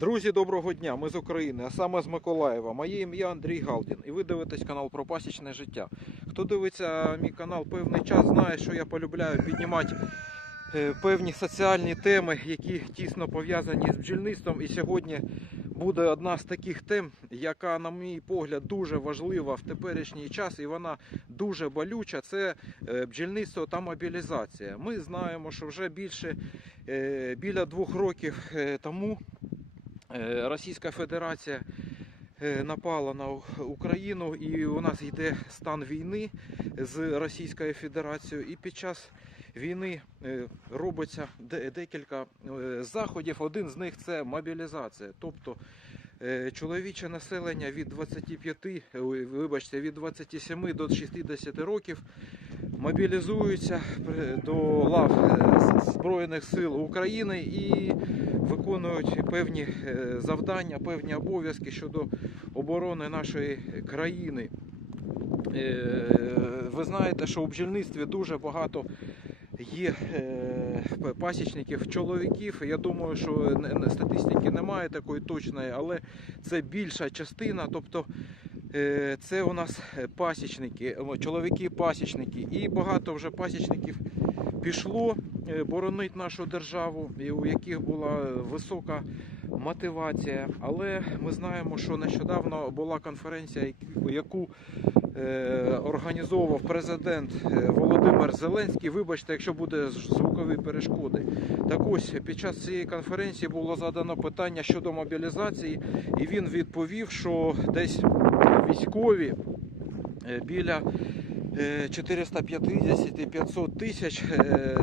Друзі, доброго дня! Ми з України, а саме з Миколаєва. Моє ім'я Андрій Галдін, і ви дивитесь канал про пасічне життя. Хто дивиться мій канал певний час, знає, що я полюбляю піднімати е, певні соціальні теми, які тісно пов'язані з бджільництвом. І сьогодні буде одна з таких тем, яка, на мій погляд, дуже важлива в теперішній час, і вона дуже болюча. Це е, бджільництво та мобілізація. Ми знаємо, що вже більше е, біля двох років тому. Е, Російська Федерація е, напала на Україну, і у нас йде стан війни з Російською Федерацією. І під час війни е, робиться декілька заходів. Один з них це мобілізація. Тобто чоловіче населення від 25, е, вибачте, від 27 до 60 років мобілізуються до лав Збройних сил України і виконують певні е, завдання, певні обов'язки щодо оборони нашої країни. Е, Ви знаєте, що у бджільництві дуже багато є е, пасічників, чоловіків. Я думаю, що статистики немає такої точної, але це більша частина. Тобто це у нас пасічники, чоловіки-пасічники, і багато вже пасічників пішло боронить нашу державу, і у яких була висока мотивація. Але ми знаємо, що нещодавно була конференція, яку- е, організовував президент е, Володимир Зеленський. Вибачте, якщо буде звукові перешкоди. Так ось під час цієї конференції було задано питання щодо мобілізації, і він відповів, що десь військові е, біля е, 450-500 тисяч е,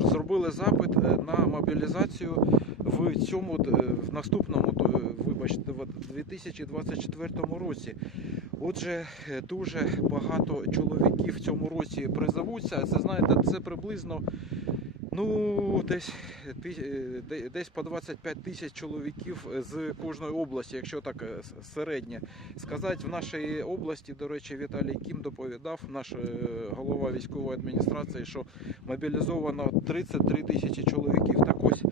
зробили запит е, на мобілізацію в цьому е, в наступному вибачте, в 2024 році. Отже, е, дуже багато чоловіків в цьому році призовуться. Це знаєте, це приблизно ну десь е, де- десь по 25 тисяч чоловіків з кожної області, якщо так е, середнє сказати. В нашій області, до речі, Віталій Кім доповідав, наш е, голова військової адміністрації, що мобілізовано 33 тисячі чоловіків. Так ось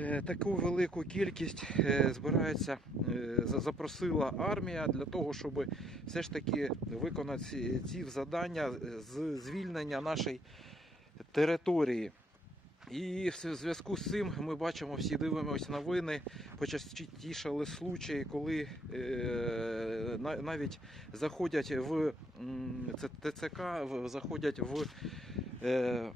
е, таку велику кількість е, збирається, е, запросила армія для того, щоб все ж таки виконати ці завдання з звільнення нашої території. І в зв'язку з цим ми бачимо, всі дивимося новини, почастішали случаї, коли е, навіть заходять в ТЦК, заходять в е,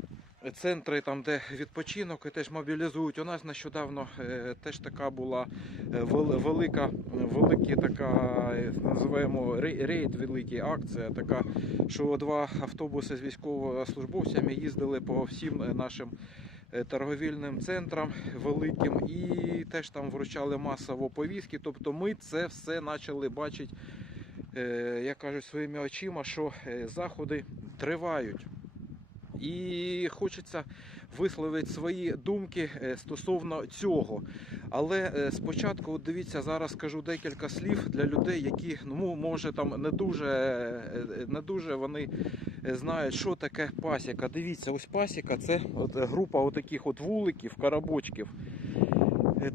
центри, там, де відпочинок, теж мобілізують. У нас нещодавно е, теж така була е, велика, велика така, е, називаємо рейд, великий акція, така, що два автобуси з військовослужбовцями їздили по всім нашим торговельним центрам великим і теж там вручали масово повістки. Тобто ми це все почали бачити, як кажуть, своїми очима, що заходи тривають. І хочеться висловити свої думки е, стосовно цього. Але е, спочатку, дивіться, зараз скажу декілька слів для людей, які ну може там не дуже е, не дуже вони знають, що таке пасіка. Дивіться, ось пасіка це от група отаких от вуликів, карабочків.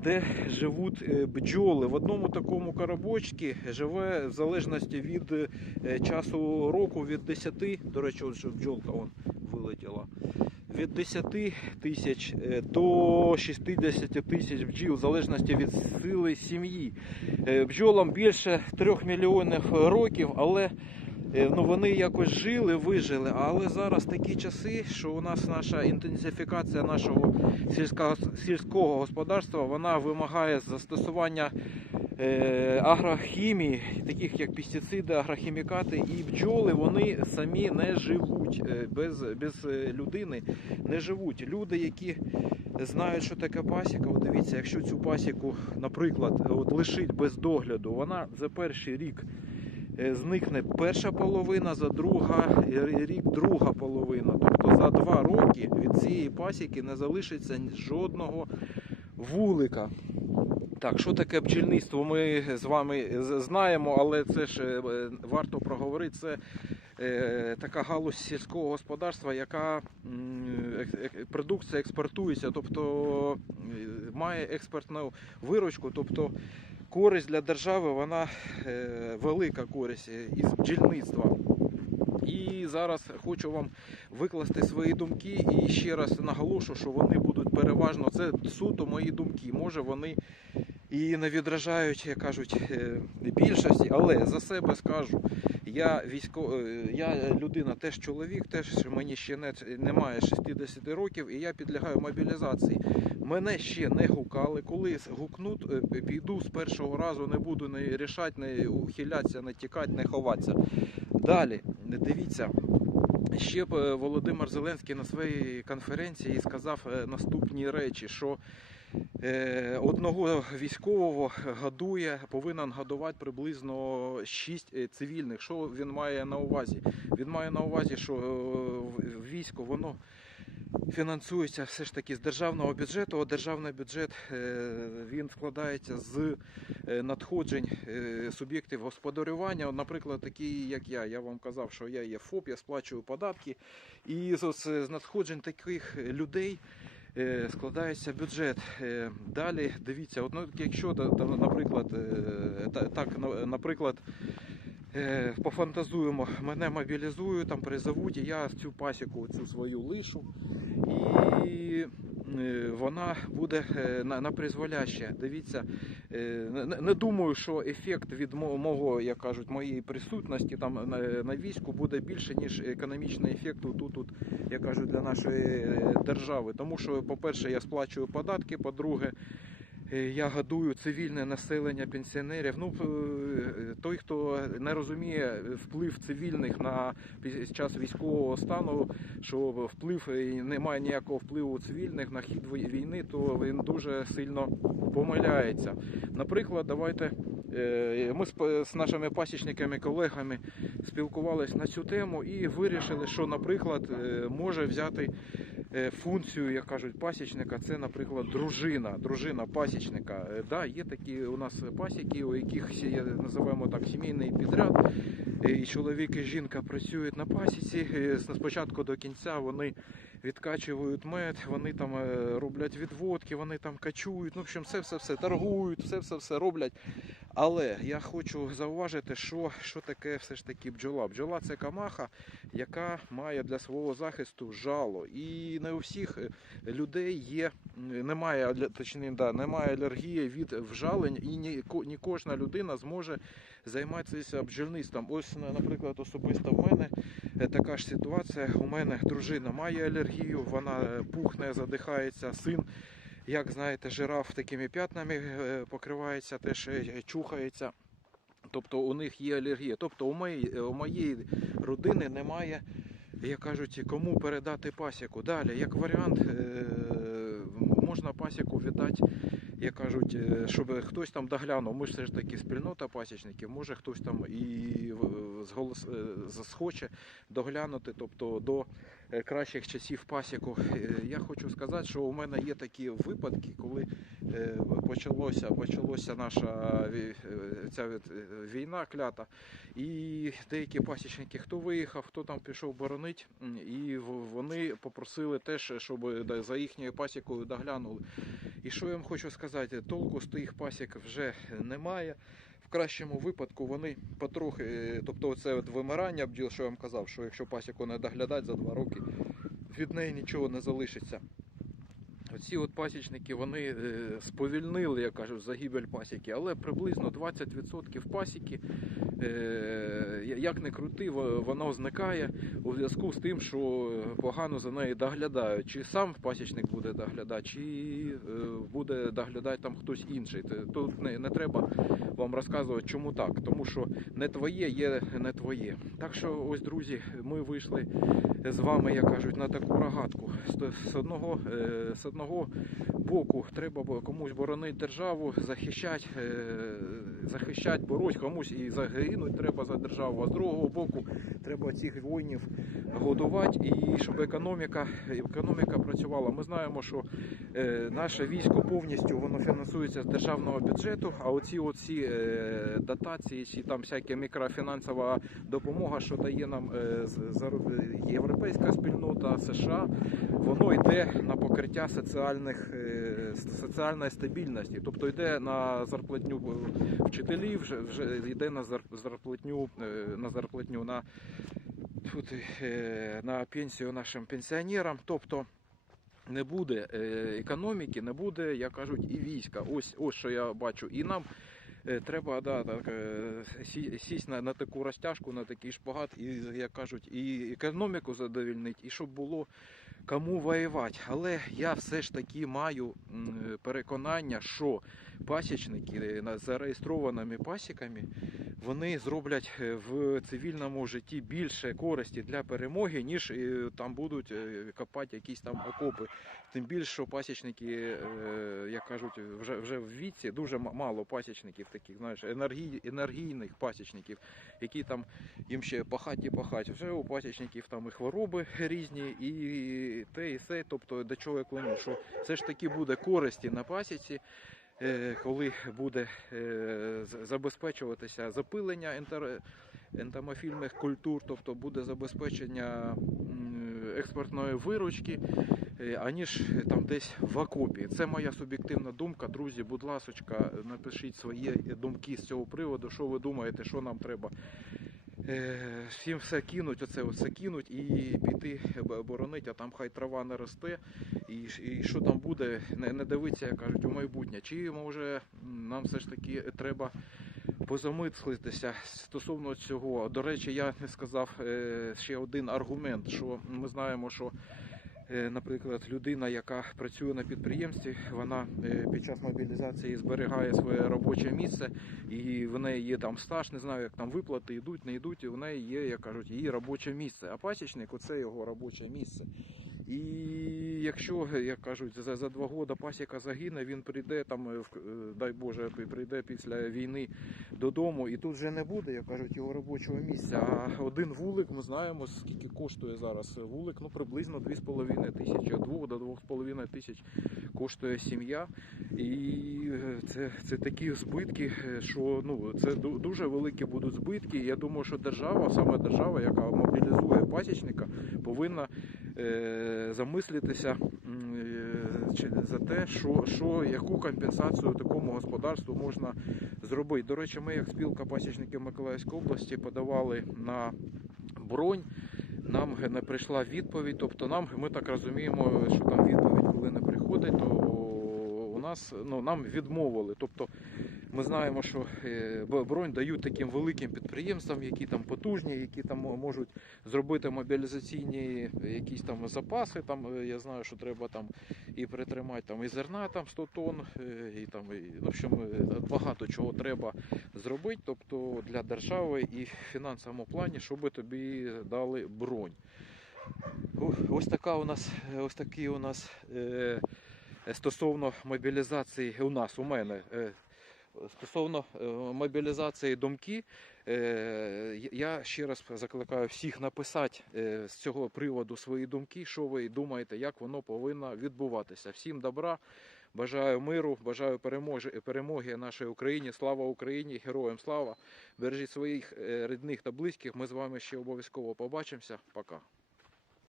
Де живуть бджоли. В одному такому карабочці живе в залежності від часу року, від 10, до речі, бджолка вон вилетіла. Від 10 тисяч е, до 60 тисяч бджіл, в залежності від сили сім'ї. Е, Бджолам більше 3 мільйонів років, але е, ну, вони якось жили, вижили. Але зараз такі часи, що у нас наша інтенсифікація нашого сільського, сільського господарства вона вимагає застосування агрохімії, таких як пестициди, агрохімікати і бджоли, вони самі не живуть е, без, без е, людини, не живуть. Люди, які знають, що таке пасіка, от дивіться, якщо цю пасіку, наприклад, от лишить без догляду, вона за перший рік. е, Зникне перша половина, за друга е, рік друга половина. Тобто за два роки від цієї пасіки не залишиться жодного вулика. Так, що таке бджільництво? Ми з вами знаємо, але це ж е, е, варто проговорити. Це е, така галузь сільського господарства, яка продукція експортується, тобто має експортну виручку, тобто користь для держави вона велика користь із бджільництва. Зараз хочу вам викласти свої думки і ще раз наголошу, що вони будуть переважно це суто мої думки. Може вони і не відражають, як кажуть, е, більшості, але за себе скажу. Я військо, е, я людина, теж чоловік, теж мені ще не, немає 60 років, і я підлягаю мобілізації. Мене ще не гукали. Коли гукнуть, е, піду з першого разу, не буду не рішати, не ухилятися, не тікати, не ховатися. Далі, дивіться. Ще е, Володимир Зеленський на своїй конференції сказав е, наступні речі, що е, одного військового годує, повинен годувати приблизно 6 цивільних. Що він має на увазі? Він має на увазі, що військо воно фінансується все ж таки з державного бюджету. А державний бюджет е, він складається з е, надходжень е, суб'єктів господарювання. Наприклад, такі як я. Я вам казав, що я є ФОП, я сплачую податки. І з, надходжень таких людей. Складається бюджет. Далі дивіться, ну, якщо наприклад, так, на- наприклад, е, пофантазуємо, мене мобілізують, там призовуть, і я цю пасіку, цю свою лишу, і е, вона буде е, на, призволяще. Дивіться, не, думаю, що ефект від мого, як кажуть, моєї присутності там на, на війську буде більше, ніж економічний ефект тут, тут, як кажуть, для нашої держави. Тому що, по-перше, я сплачую податки, по-друге, я годую цивільне населення пенсіонерів. Ну, е, той, хто не розуміє вплив цивільних на час військового стану, що вплив немає ніякого впливу цивільних на хід війни, то він дуже сильно помиляється. Наприклад, давайте е, ми з нашими пасічниками, колегами спілкувалися на цю тему і вирішили, що, наприклад, е, може взяти е, функцію, як кажуть, пасічника, це, наприклад, дружина, дружина пасічника. Е, Да, є такі у нас пасіки, у яких сі- називаємо так сімейний підряд. Е, І чоловік і жінка працюють на пасіці. е, спочатку до кінця вони відкачують мед, вони там е, роблять відводки, вони там качують. Ну, в общем, все, все, все торгують, все, все, все роблять. Але я хочу зауважити, що, що таке все ж таки бджола. Бджола це камаха, яка має для свого захисту жало. І не у всіх е, людей є, немає, точніше, да, немає алергії від вжалень, і ні, ні кожна людина зможе займатися бджільництвом. Ось, наприклад, особисто в мене е, така ж ситуація. У мене дружина має алергію, вона е, пухне, задихається, син. Як знаєте, жираф такими п'ятнами е, покривається, теж е, чухається. Тобто у них є алергія. Тобто у моєї, у моєї родини немає, як кажуть, кому передати пасіку. Далі, як варіант, е, можна пасіку віддати, як кажуть, е, щоб хтось там доглянув. Ми ж все ж таки спільнота пасічників, може хтось там і е, зголос, е, доглянути, тобто до е, кращих часів пасіку. Е, Я хочу сказати, що у мене є такі випадки, коли е, почалося, почалося наша е, ця е, війна клята, і деякі пасічники, хто виїхав, хто там пішов боронить, і вони попросили теж, щоб за їхньою пасікою доглянули. І що я вам хочу сказати, толку з тих пасік вже немає. Кращому випадку вони потрохи, е, тобто це от вимирання бджіл, що я вам казав, що якщо пасіку не доглядати за два роки, від неї нічого не залишиться. Оці от пасічники вони е, сповільнили, я кажу, загибель пасіки, але приблизно 20% пасіки, е, як не крути, во- воно зникає у зв'язку з тим, що погано за нею доглядають. Чи сам пасічник буде доглядати, чи е, буде доглядати там хтось інший. Тут не, не треба вам розказувати, чому так, тому що не твоє є не твоє. Так що, ось, друзі, ми вийшли з вами, як кажуть, на таку рогатку. З, одного, з одного боку. Треба комусь боронити державу, захищати, е, захищати, бороть, комусь і загинуть треба за державу, а з другого боку треба цих воїнів годувати. І щоб економіка, економіка працювала. Ми знаємо, що наше військо повністю воно фінансується з державного бюджету, а оці оці е, дотації, чи там всяка мікрофінансова допомога, що дає нам е, європейська спільнота США, воно йде на покриття соціальних е, е, соціальної стабільності. Тобто йде на зарплатню е, вчителів, вже, вже йде на зар- зарплатню, е, на зарплатню на, е, на пенсію нашим пенсіонерам. Тобто не буде е, економіки, не буде, як кажуть, і війська. Ось, ось що я бачу. І нам е, треба да, так, е, сість на, на таку розтяжку, на такий шпагат, і, як кажуть, і економіку задовільнити, і щоб було кому воювати. Але я все ж таки маю переконання, що пасічники е, зареєстрованими пасіками вони зроблять е, в цивільному житті більше користі для перемоги, ніж е, там будуть копати якісь там окопи. Тим більше, що пасічники, як кажуть, вже вже в віці дуже мало пасічників таких, знаєш, енергій, енергійних пасічників, які там їм ще пахать і пахать. Вже у пасічників там і хвороби різні, і те, і се. Тобто до чого я клону, що все ж таки буде користі на пасіці. Е, Коли буде е, забезпечуватися запилення ентомофільних культур, тобто буде забезпечення експортної виручки, е, аніж там десь в окопі. Це моя суб'єктивна думка. Друзі, будь ласочка, напишіть свої думки з цього приводу, що ви думаєте, що нам треба. Е, Всім все кинуть, оце все кинуть і піти боронити, а там хай трава не росте. І, і що там буде, не, не дивиться, як кажуть, у майбутнє. Чи може нам все ж таки треба позамислитися стосовно цього. До речі, я не сказав е, ще один аргумент, що ми знаємо, що. Е, Наприклад, людина, яка працює на підприємстві, вона е, під час мобілізації зберігає своє робоче місце, і в неї є там стаж, не знаю, як там виплати йдуть, не йдуть, і в неї є, як кажуть, її робоче місце. А пасічник оце його робоче місце. І якщо, як кажуть, за, за два роки пасіка загине, він прийде там, е, е, дай Боже, прийде після війни додому, і тут вже не буде, як кажуть, його робочого місця. А один вулик, ми знаємо, скільки коштує зараз вулик, ну приблизно 2,5 тисячі, від 2 до 2,5 тисяч коштує сім'я. І е, це, це такі збитки, що ну, це ду- дуже великі будуть збитки. Я думаю, що держава, саме держава, яка мобілізує пасічника, повинна замислитися м, е, за те, що, що яку компенсацію такому господарству можна зробити. До речі, ми, як спілка пасічників Миколаївської області, подавали на бронь. Нам не прийшла відповідь, тобто нам ми так розуміємо, що там відповідь, коли не приходить, то у нас ну нам відмовили. Тобто ми знаємо, що е, бронь дають таким великим підприємствам, які там потужні, які там можуть зробити мобілізаційні якісь там запаси. Там е, я знаю, що треба там і притримати там і зерна там 100 тонн, е, і там і, в общем, багато чого треба зробити. Тобто для держави і в фінансовому плані, щоб тобі дали бронь. Ось така у нас, ось такі у нас стосовно мобілізації у нас, у мене. Стосовно е, мобілізації думки, е, я ще раз закликаю всіх написати е, з цього приводу свої думки, що ви думаєте, як воно повинно відбуватися. Всім добра, бажаю миру, бажаю перемоги нашій Україні. Слава Україні, героям слава! Бережіть своїх рідних та близьких. Ми з вами ще обов'язково побачимося. Пока.